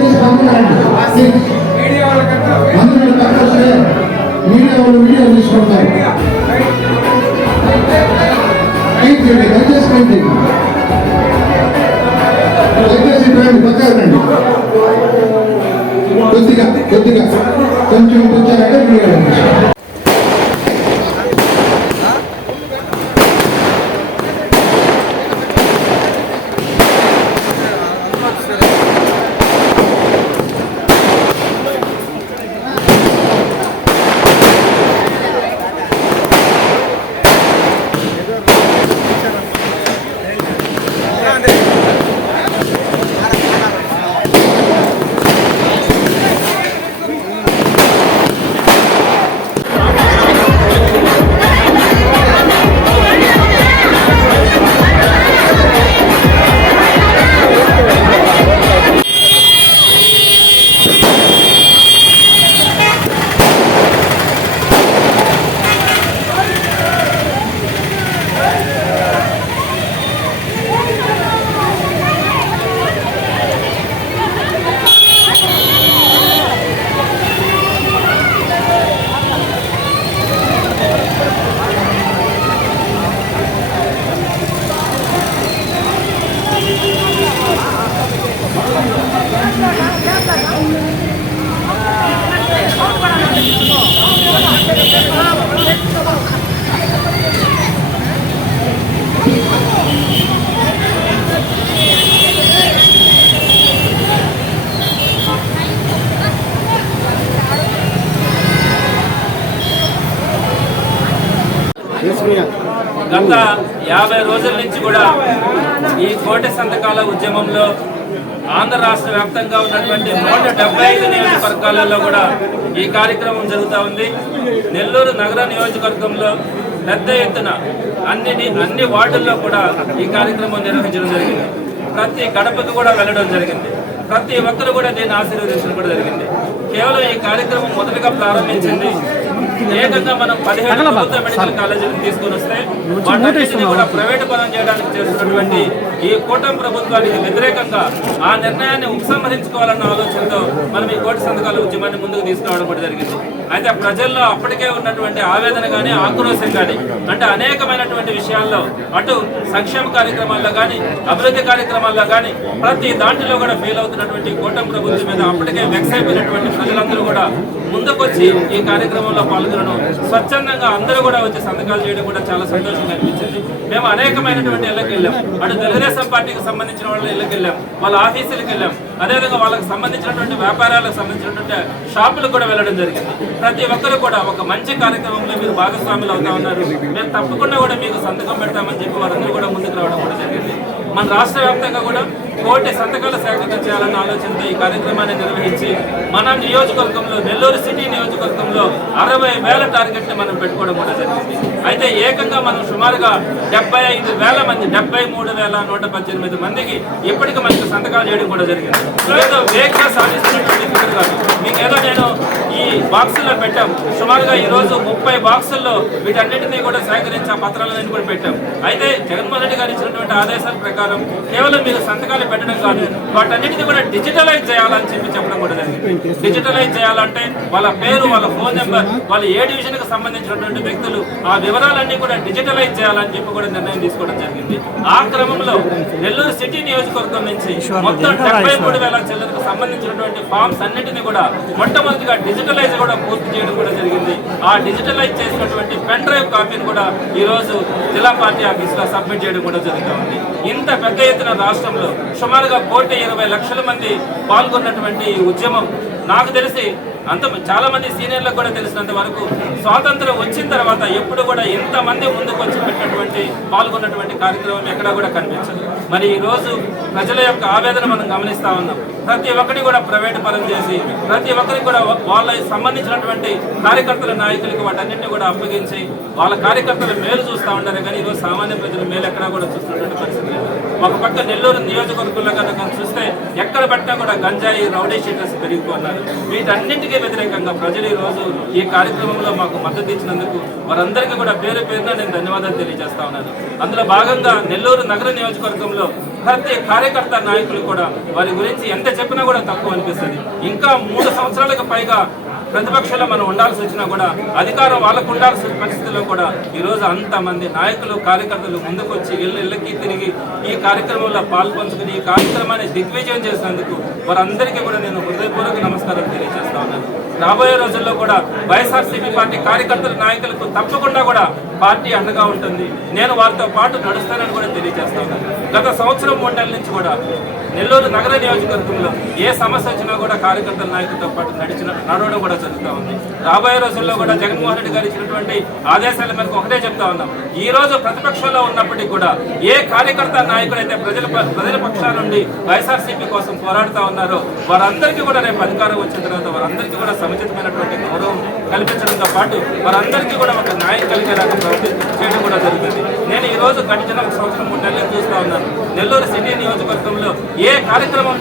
దయచేసి పంపించండి. అందరూ తక్కువ మీడియా వాళ్ళు వీడియో తీసుకుంటారు. దయచేసి పక్కనండి కొద్దిగా కొంచెం కూర్చోనంటే వీడియో గత 50 రోజుల నుంచి కూడా ఈ కోటి సంతకాల ఉద్యమంలో ఆంధ్ర రాష్ట్ర వ్యాప్తంగా ఉన్నటువంటి 175 నియోజకవర్గాలలో కూడా ఈ కార్యక్రమం జరుగుతూ ఉంది. నెల్లూరు నగర నియోజకవర్గంలో పెద్ద ఎత్తున అన్ని వార్డుల్లో కూడా ఈ కార్యక్రమం నిర్వహించడం జరిగింది. ప్రతి గడపకు కూడా వెళ్ళడం జరిగింది. ప్రతి ఒక్కరు కూడా దీన్ని ఆశీర్వదించడం కూడా జరిగింది. కేవలం ఈ కార్యక్రమం మొదటగా ప్రారంభించింది ఏకంగా మనం 17 ప్రభుత్వ మెడికల్ కాలేజీలను తీసుకుని వస్తే వాటన్నిటిని కూడా ప్రైవేటు పరం చేయడానికి చేస్తున్నటువంటి ఈ కూటమి ప్రభుత్వానికి వ్యతిరేకంగా ఆ నిర్ణయాన్ని ఉపసంహరించుకోవాలన్న ఆలోచనతో మనం ఈ కోటి సంతకాల ఉద్యమాన్ని ముందుకు తీసుకురావడం కూడా జరిగింది. అయితే ప్రజల్లో అప్పటికే ఉన్నటువంటి ఆవేదన కానీ ఆక్రోశం కానీ అంటే అనేకమైనటువంటి విషయాల్లో అటు సంక్షేమ కార్యక్రమాల్లో కానీ అభివృద్ధి కార్యక్రమాల్లో కానీ ప్రతి దాంట్లో కూడా ఫెయిల్ అవుతున్నటువంటి కూటమి ప్రభుత్వం మీద అప్పటికే వెక్స్ అయిపోయినటువంటి ప్రజలందరూ కూడా ముందుకొచ్చి ఈ కార్యక్రమంలో పాల్గొనడం, స్వచ్ఛందంగా అందరూ కూడా వచ్చి సంతకాలు చేయడం కూడా చాలా సంతోషంగా అనిపించింది. మేము అనేకమైనటువంటి ఇళ్ళకి వెళ్ళాం. అటు తెలుగుదేశం పార్టీకి సంబంధించిన వాళ్ళ ఇళ్ళకి వెళ్ళాం, వాళ్ళ ఆఫీసులకు వెళ్ళాం, అదేవిధంగా వాళ్ళకి సంబంధించినటువంటి వ్యాపారాలకు సంబంధించినటువంటి షాపులకు కూడా వెళ్ళడం జరిగింది. ప్రతి ఒక్కరు కూడా ఒక మంచి కార్యక్రమంలో మీరు భాగస్వాములు అవుతా ఉన్నారు, మేము తప్పకుండా కూడా మీకు సంతకం పెడతామని చెప్పి వారందరూ కూడా ముందుకు రావడం కూడా జరిగింది. మన రాష్ట్ర వ్యాప్తంగా కూడా 1,000,000 సంతకాల సేకరణ చేయాలన్న ఆలోచనతో ఈ కార్యక్రమాన్ని నిర్వహించి మన నియోజకవర్గంలో నెల్లూరు సిటీ నియోజకవర్గంలో 60,000 టార్గెట్ని మనం పెట్టుకోవడం కూడా జరిగింది. అయితే ఏకంగా మనం సుమారుగా 75,000 మంది 73,118 మందికి ఇప్పటికీ మనకు సంతకాలు చేయడం కూడా జరిగింది. ఏదో వేగంగా సాధిస్తున్నటువంటి ఫిగర్ కాదు. మీకేదో నేను ఈ బాక్సుల్లో పెట్టాం. సుమారుగా ఈరోజు 30 బాక్సుల్లో వీటన్నిటినీ కూడా సేకరించి ఆ పత్రాలన్నీ కూడా పెట్టాం. అయితే జగన్మోహన్ రెడ్డి గారు ఇచ్చినటువంటి ఆదేశాల ప్రకారం కేవలం మీరు సంతకాలు పెట్టడం కాదు, వాటన్నిటిని కూడా డిజిటలైజ్ చేయాలని చెప్పడం కూడా జరిగింది. డిజిటలైజ్ చేయాలంటే వాళ్ళ పేరు, వాళ్ళ ఫోన్ నెంబర్, వాళ్ళ ఏ డివిజన్ కు సంబంధించినటువంటి వ్యక్తులు ఆ వివరాలన్నీ కూడా డిజిటలైజ్ చేయాలని చెప్పి కూడా నిర్ణయం తీసుకోవడం జరిగింది. ఆ క్రమంలో నెల్లూరు సిటీ నియోజకవర్గం నుంచి మొత్తం 73,000 చిల్లరకు సంబంధించినటువంటి ఫామ్స్ అన్నింటినీ కూడా మొట్టమొదటిగా డిజిటలైజ్ కూడా పూర్తి చేయడం కూడా జరిగింది. ఆ డిజిటలైజ్ చేసినటువంటి పెన్ డ్రైవ్ కాపీని కూడా ఈ రోజు జిల్లా పార్టీ ఆఫీసులో సబ్మిట్ చేయడం కూడా జరుగుతూ ఉంది. ఇంత పెద్ద ఎత్తున రాష్ట్రంలో సుమారుగా 1,20,00,000 మంది పాల్గొన్నటువంటి ఉద్యమం నాకు తెలిసి చాలా మంది సీనియర్లకు కూడా తెలిసినంత వరకు స్వాతంత్రం వచ్చిన తర్వాత ఎప్పుడు కూడా ఇంతమంది ముందుకు వచ్చి పెట్టినటువంటి పాల్గొన్నటువంటి కార్యక్రమం ఎక్కడా కూడా కనిపించదు. మరి ఈ రోజు ప్రజల యొక్క ఆవేదన మనం గమనిస్తా ఉన్నాం. ప్రతి ఒక్కటి కూడా ప్రైవేటు పరం చేసి ప్రతి ఒక్కరికి కూడా వాళ్ళ సంబంధించినటువంటి కార్యకర్తల నాయకులకి వాటన్నింటినీ కూడా అప్పగించి వాళ్ళ కార్యకర్తల మేలు చూస్తూ ఉంటారు. కానీ ఈరోజు సామాన్య ప్రజల మేలు ఎక్కడా కూడా చూస్తున్నటువంటి పరిస్థితి లేదు. ఒక పక్క నెల్లూరు నియోజకవర్గంలో కనుక చూస్తే ఎక్కడ పట్టినా కూడా గంజాయి, రౌడీ షీటర్స్ పెరిగిపోతున్నారు. వీటన్నింటికీ వ్యతిరేకంగా ప్రజలు ఈ రోజు ఈ కార్యక్రమంలో మాకు మద్దతు ఇచ్చినందుకు వారందరికీ కూడా పేరు పేరున నేను ధన్యవాదాలు తెలియజేస్తా ఉన్నాను. అందులో భాగంగా నెల్లూరు నగర నియోజకవర్గంలో ప్రతి కార్యకర్త నాయకులు కూడా వారి గురించి ఎంత చెప్పినా కూడా తక్కువ అనిపిస్తుంది. ఇంకా 3 సంవత్సరాలకు పైగా ప్రతిపక్షంలో మనం ఉండాల్సి వచ్చినా కూడా అధికారం వాళ్ళకు ఉండాల్సిన పరిస్థితుల్లో కూడా ఈరోజు అంతమంది నాయకులు కార్యకర్తలు ముందుకు వచ్చి ఇళ్ళకి తిరిగి ఈ కార్యక్రమంలో పాల్పంచుకుని ఈ కార్యక్రమాన్ని దిగ్విజయం చేసినందుకు వారందరికీ కూడా నేను హృదయపూర్వక నమస్కారం తెలియజేస్తా ఉన్నాను. రాబోయే రోజుల్లో కూడా వైఎస్ఆర్సీపీ పార్టీ కార్యకర్తల నాయకులకు తప్పకుండా కూడా పార్టీ అండగా ఉంటుంది. నేను వారితో పాటు నడుస్తానని కూడా తెలియజేస్తా ఉన్నాను. గత సంవత్సరం 3 నెలల నుంచి కూడా నెల్లూరు నగర నియోజకవర్గంలో ఏ సమస్య వచ్చినా కూడా కార్యకర్తల నాయకులతో పాటు నడవడం కూడా జరుగుతూ ఉంది. రాబోయే రోజుల్లో కూడా జగన్మోహన్ రెడ్డి గారు ఇచ్చినటువంటి ఆదేశాల మేరకు ఒకటే చెప్తా ఉన్నాం, ఈ రోజు ప్రతిపక్షంలో ఉన్నప్పటికీ కూడా ఏ కార్యకర్త నాయకుడు అయితే ప్రజల పక్షాల నుండి వైఎస్ఆర్సీపీ కోసం పోరాడుతూ ఉన్నారో వారందరికీ కూడా రేపు అధికారం వచ్చిన తర్వాత వారందరికీ కూడా సముచితమైనటువంటి గౌరవం కల్పించడంతో పాటు వారందరికీ కూడా ఒక న్యాయం కలిగేలాగా చేయడం కూడా జరుగుతుంది. నేను ఈ రోజు గడిచిన 1 సంవత్సరం 3 నెలలు చూస్తూ ఉన్నాను. నెల్లూరు సిటీ నియోజకవర్గంలో ఏ కార్యక్రమం